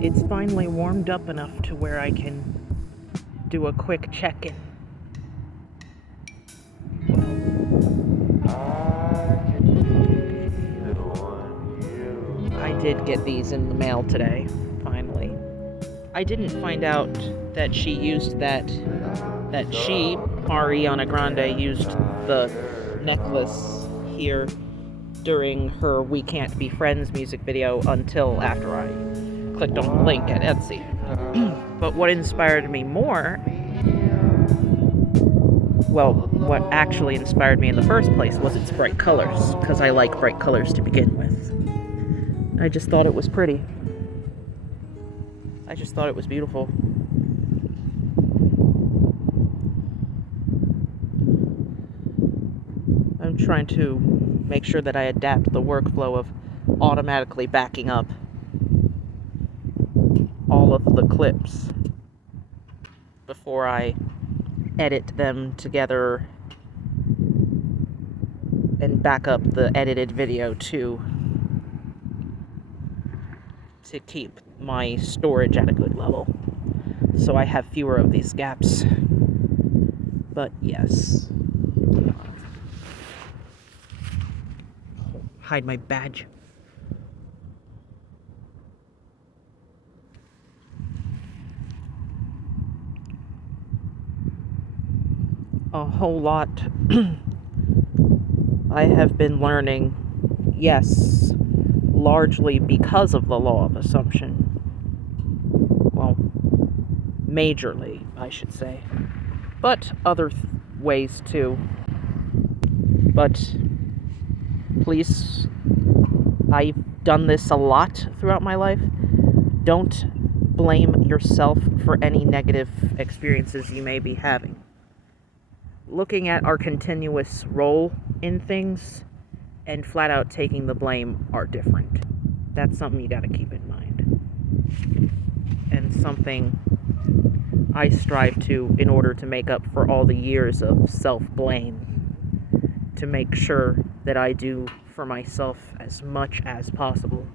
It's finally warmed up enough to where I can do a quick check-in. I did get these in the mail today, finally. I didn't find out that she used that she, Ariana Grande, used the necklace here during her We Can't Be Friends music video until after I clicked on the link at Etsy. But what inspired me more, well, what actually inspired me in the first place was its bright colors, because I like bright colors to begin with. I just thought it was pretty. I just thought it was beautiful. I'm trying to make sure that I adapt the workflow of automatically backing up all of the clips before I edit them together and back up the edited video too, to keep my storage at a good level, so I have fewer of these gaps. But yes, hide my badge. A whole lot I have been learning, yes, largely because of the law of assumption. Well, majorly, I should say. But other ways too. But please, I've done this a lot throughout my life. Don't blame yourself for any negative experiences you may be having. Looking at our continuous role in things and flat out taking the blame are different. That's something you gotta keep in mind. And something I strive to in order to make up for all the years of self-blame, to make sure that I do for myself as much as possible.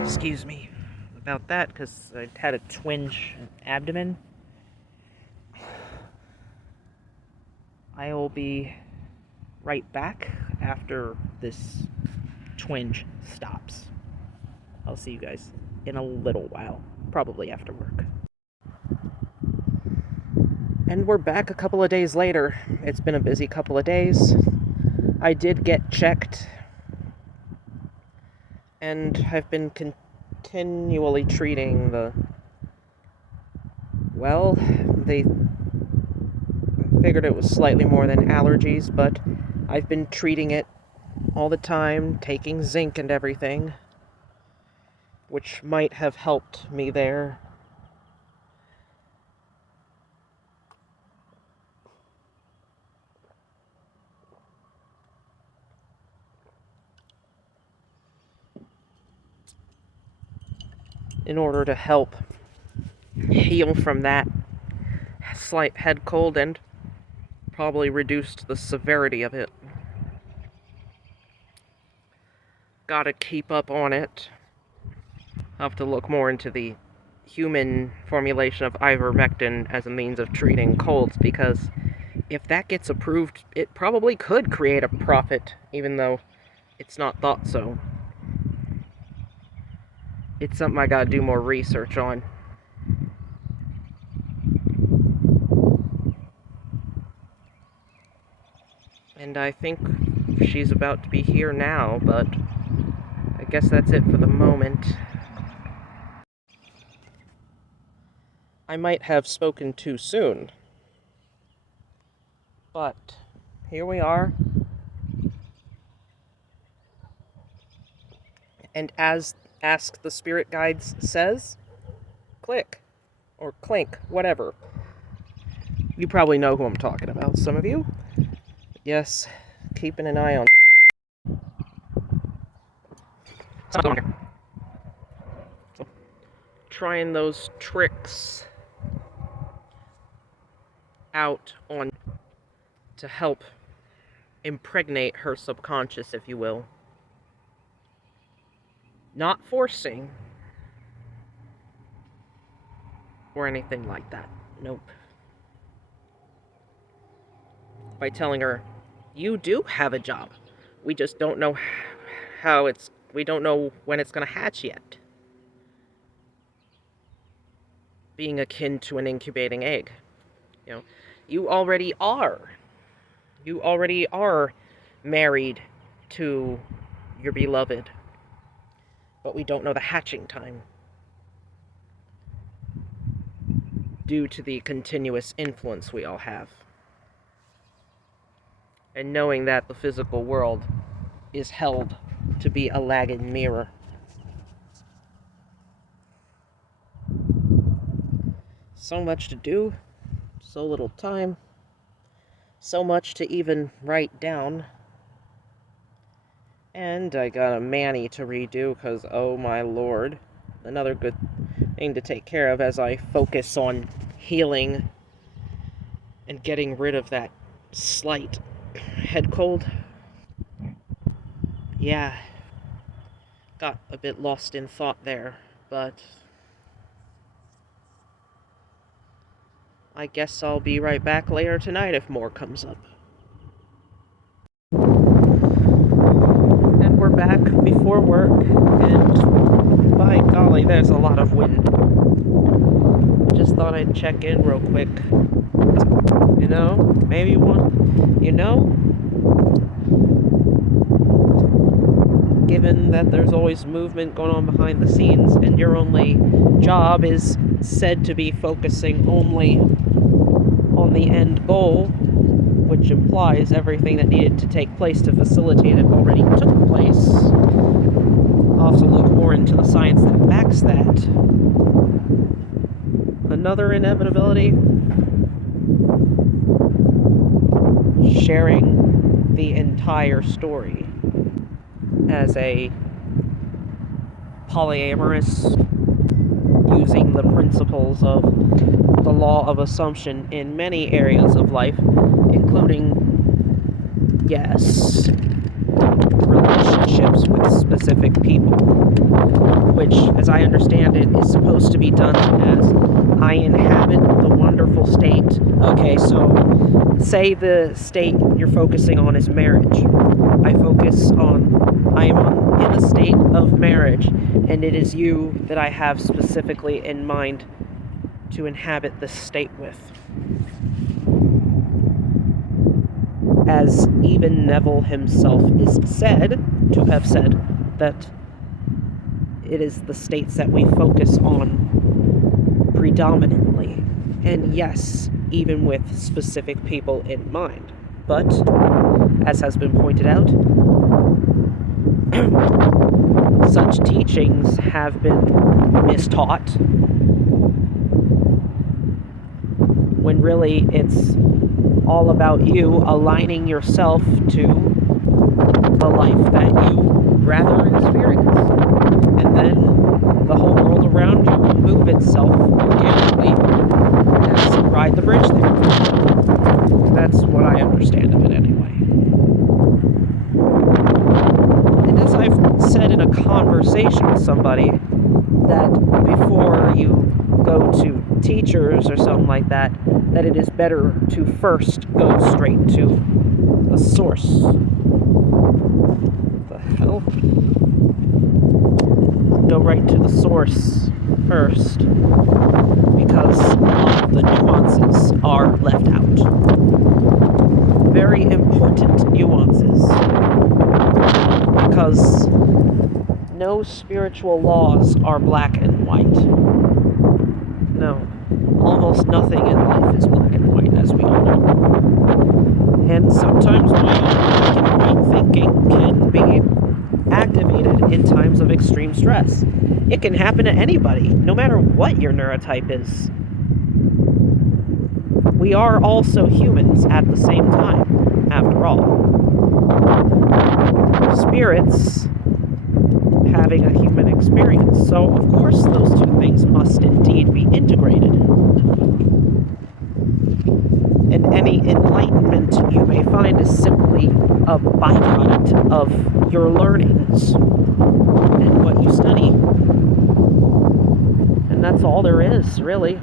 Excuse me about that, because I had a twinge abdomen. I will be right back after this twinge stops. I'll see you guys in a little while, probably after work. And we're back a couple of days later. It's been a busy couple of days. I did get checked, and I've been continually treating they figured it was slightly more than allergies, but I've been treating it all the time, taking zinc and everything, which might have helped me there. In order to help heal from that slight head cold and probably reduced the severity of it. Gotta keep up on it. I'll have to look more into the human formulation of ivermectin as a means of treating colds, because if that gets approved, it probably could create a profit, even though it's not thought so. It's something I gotta do more research on. And I think she's about to be here now, but I guess that's it for the moment. I might have spoken too soon, but here we are. And as Ask the Spirit Guides says, click, or clink, whatever. You probably know who I'm talking about, some of you. Yes, keeping an eye on. Trying those tricks out on to help impregnate her subconscious, if you will. Not forcing or anything like that. Nope. By telling her, you do have a job. We just don't know we don't know when it's going to hatch yet. Being akin to an incubating egg. You know, you already are. You already are married to your beloved. But we don't know the hatching time due to the continuous influence we all have. And knowing that the physical world is held to be a lagging mirror. So much to do, so little time, so much to even write down. And I got a mani to redo because, oh my lord, another good thing to take care of as I focus on healing and getting rid of that slight head cold. Yeah, got a bit lost in thought there, but I guess I'll be right back later tonight if more comes up. And we're back before work, and by golly, there's a lot of wind. Just thought I'd check in real quick. You know, maybe given that there's always movement going on behind the scenes, and your only job is said to be focusing only on the end goal, which implies everything that needed to take place to facilitate it already took place. I'll have to look more into the science that backs that. Another inevitability, sharing the entire story as a polyamorous, using the principles of the law of assumption in many areas of life, including, yes, relationships with specific people, which, as I understand it, is supposed to be done as I inhabit the wonderful state. Okay, so say the state you're focusing on is marriage. I am in the state of marriage, and it is you that I have specifically in mind to inhabit this state with. As even Neville himself is said to have said that it is the states that we focus on predominantly. And yes, even with specific people in mind. But, as has been pointed out, such teachings have been mistaught, when really it's all about you aligning yourself to the life that you rather experience. And then the whole world around you will move itself organically as you ride the bridge there. That's what I understand of it anyway. And as I've said in a conversation with somebody, that before you go to teachers or something like that, that it is better to first go straight to the source. What the hell? Go right to the source first, because a lot of the nuances are left out. Very important nuances. Because no spiritual laws are black and white. No. Almost nothing in life is black and white, as we all know. And sometimes my black and white thinking can be activated in times of extreme stress. It can happen to anybody, no matter what your neurotype is. We are also humans at the same time, after all. Spirits having a human experience, so of course those two things must indeed be integrated. And any enlightenment you may find is simply a byproduct of your learnings and what you study. And that's all there is, really.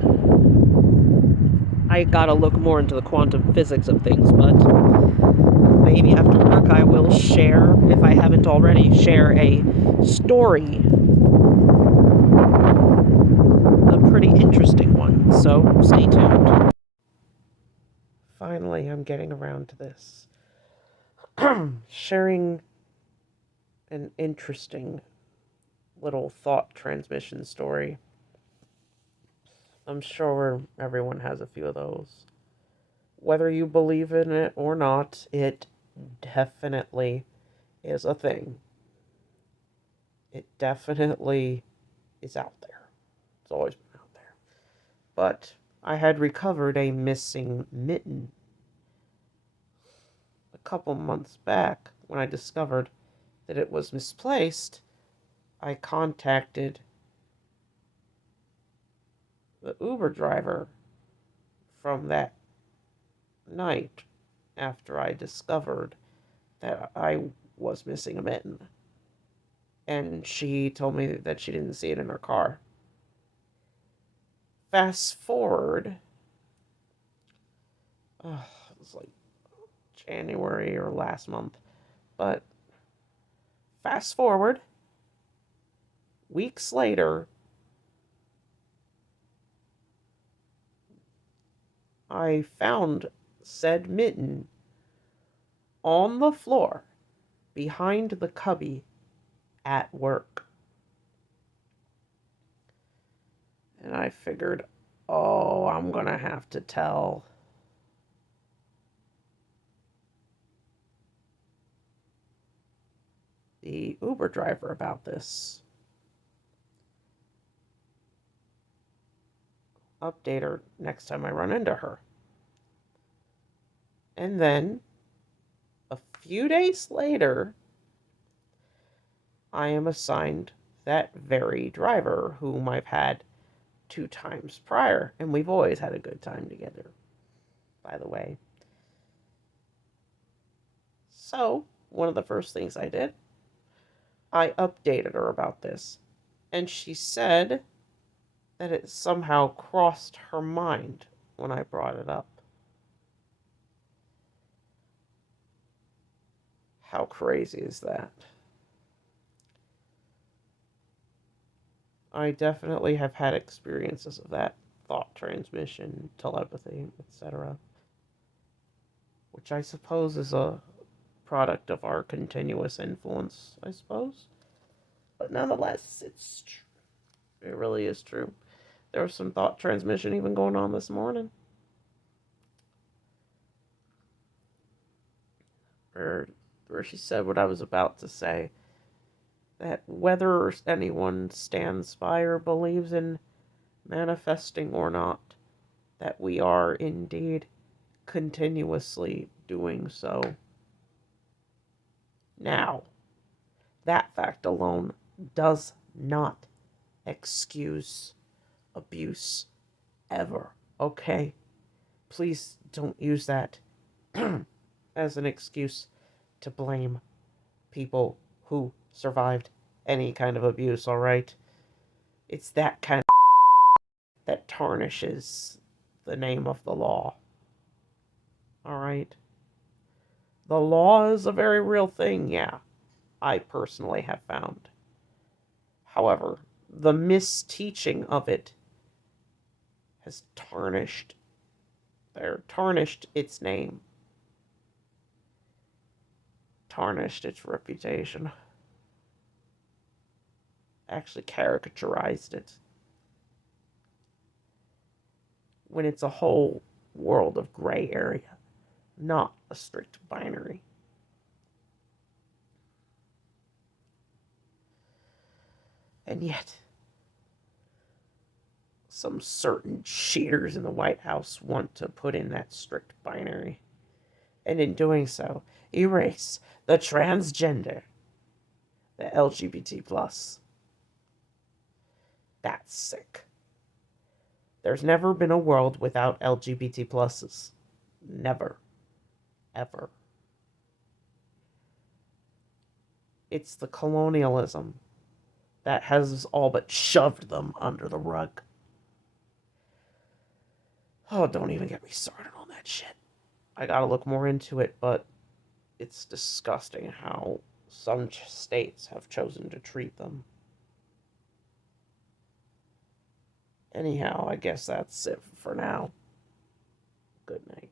I gotta look more into the quantum physics of things, but maybe after work I will share, if I haven't already, share a story. A pretty interesting one, so stay tuned. Finally, I'm getting around to this. Sharing an interesting little thought transmission story. I'm sure everyone has a few of those. Whether you believe in it or not, it definitely is a thing. It definitely is out there. It's always been out there. But I had recovered a missing mitten a couple months back. When I discovered that it was misplaced, I contacted the Uber driver from that night after I discovered that I was missing a mitten. And she told me that she didn't see it in her car. Fast forward, it was like January or last month, but fast forward, weeks later, I found said mitten on the floor behind the cubby at work. And I figured, oh, I'm gonna have to tell the Uber driver about this. Update her next time I run into her. And then, a few days later, I am assigned that very driver whom I've had 2 times prior, and we've always had a good time together, by the way. So, one of the first things I did, I updated her about this, and she said that it somehow crossed her mind when I brought it up. How crazy is that? I definitely have had experiences of that thought transmission, telepathy, etc., which I suppose is a product of our continuous influence, I suppose. But nonetheless, it's true. It really is true. There was some thought transmission even going on this morning. Where she said what I was about to say. That whether anyone stands by or believes in manifesting or not, that we are indeed continuously doing so. Now, that fact alone does not excuse abuse ever, okay? Please don't use that as an excuse to blame people who survived any kind of abuse, alright? It's that kind of that tarnishes the name of the law, alright? The law is a very real thing, yeah, I personally have found. However, the misteaching of it has tarnished its name, tarnished its reputation, actually caricaturized it, when it's a whole world of gray area, not a strict binary. And yet, some certain cheaters in the White House want to put in that strict binary, and in doing so, erase the transgender, the LGBT+. That's sick. There's never been a world without LGBT pluses. Never. Ever. It's the colonialism that has all but shoved them under the rug. Oh, don't even get me started on that shit. I gotta look more into it, but it's disgusting how some states have chosen to treat them. Anyhow, I guess that's it for now. Good night.